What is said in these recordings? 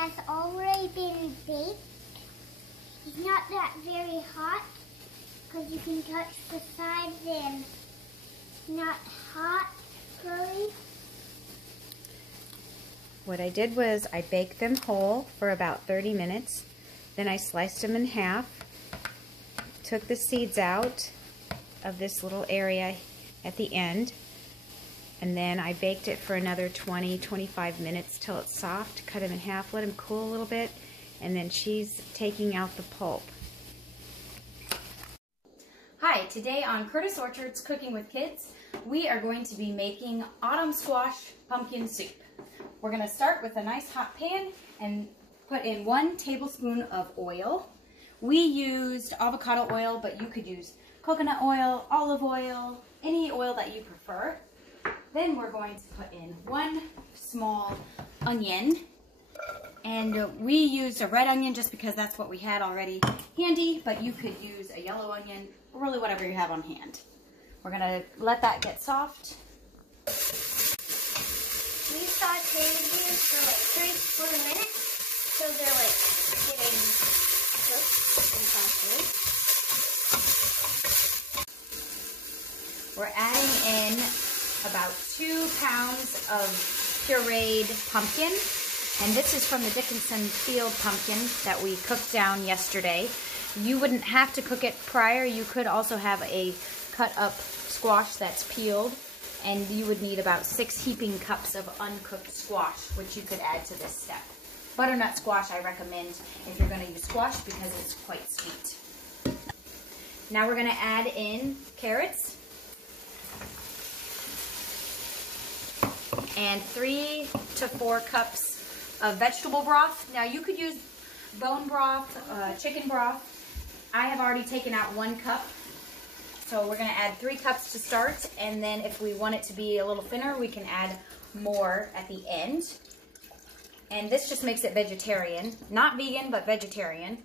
has already been baked. It's not that very hot because you can touch the sides and not hot curry. What I did was I baked them whole for about 30 minutes. Then I sliced them in half, took the seeds out of this little area at the end, and then I baked it for another 20-25 minutes till it's soft. Cut them in half, let them cool a little bit, and then she's taking out the pulp. Hi, today on Curtis Orchard's Cooking with Kids, we are going to be making autumn squash pumpkin soup. We're going to start with a nice hot pan and put in 1 tablespoon of oil. We used avocado oil, but you could use coconut oil, olive oil, any oil that you prefer. Then we're going to put in 1 small onion. And we used a red onion just because that's what we had already handy, but you could use a yellow onion, or really whatever you have on hand. We're going to let that get soft. We sauteed these for like 3 to 4 minutes, so they're like getting cooked and sauteed. We're adding in about 2 pounds of pureed pumpkin, and this is from the Dickinson Field pumpkin that we cooked down yesterday. You wouldn't have to cook it prior. You could also have a cut up squash that's peeled, and you would need about 6 heaping cups of uncooked squash, which you could add to this step. Butternut squash I recommend if you're going to use squash because it's quite sweet. Now we're going to add in carrots and 3 to 4 cups of vegetable broth. Now you could use bone broth, chicken broth. I have already taken out 1 cup. So we're going to add 3 cups to start, and then if we want it to be a little thinner, we can add more at the end. And this just makes it vegetarian. Not vegan, but vegetarian.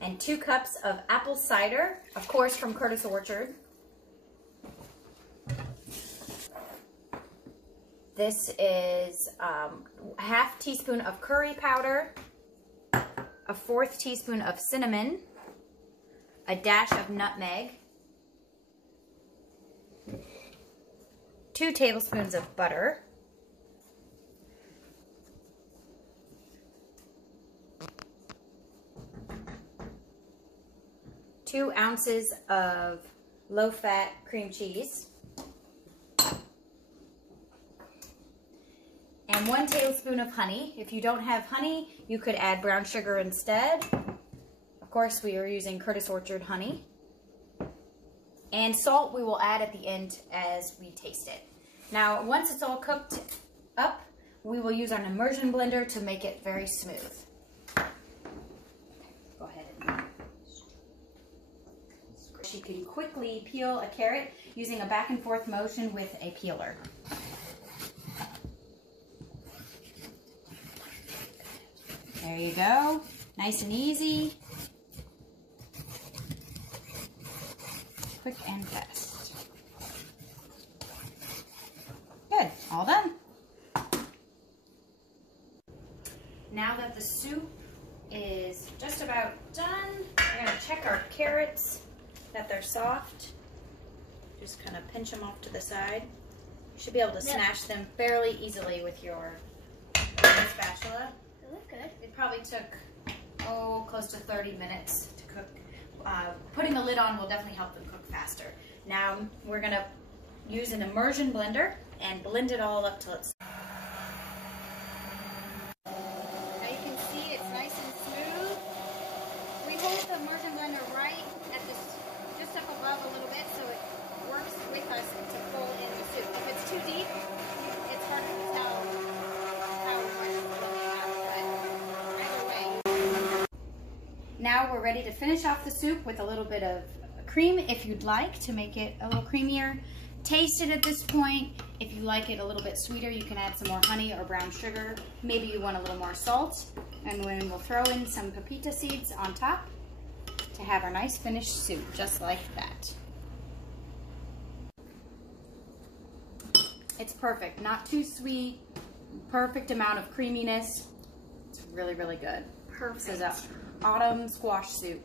And 2 cups of apple cider, of course from Curtis Orchard. This is a ½ teaspoon of curry powder, a 1/4 teaspoon of cinnamon, a dash of nutmeg, 2 tablespoons of butter, two ounces of low-fat cream cheese, and 1 tablespoon of honey. If you don't have honey, you could add brown sugar instead. Of course, we are using Curtis Orchard honey. And salt we will add at the end as we taste it. Now, once it's all cooked up, we will use our immersion blender to make it very smooth. Go ahead and you can quickly peel a carrot using a back and forth motion with a peeler. There you go. Nice and easy. Quick and fast. Good, all done. Now that the soup is just about done, we're going to check our carrots that they're soft. Just kind of pinch them off to the side. You should be able to smash them fairly easily with your spatula. They look good. It probably took, close to 30 minutes to cook. Putting the lid on will definitely help them cook faster. Now we're going to use an immersion blender and blend it all up till it's... Now you can see it's nice and smooth. We hold the immersion blender right at this, just up above a little bit so it works with us to pull in the soup. If it's too deep, it's hard to tell how much it's blending out, but either way. Now we're ready to finish off the soup with a little bit of cream if you'd like to make it a little creamier. Taste it at this point. If you like it a little bit sweeter, you can add some more honey or brown sugar. Maybe you want a little more salt. And then we'll throw in some pepita seeds on top to have our nice finished soup, just like that. It's perfect. Not too sweet, perfect amount of creaminess. It's really, really good. Perfect. This is a autumn squash soup.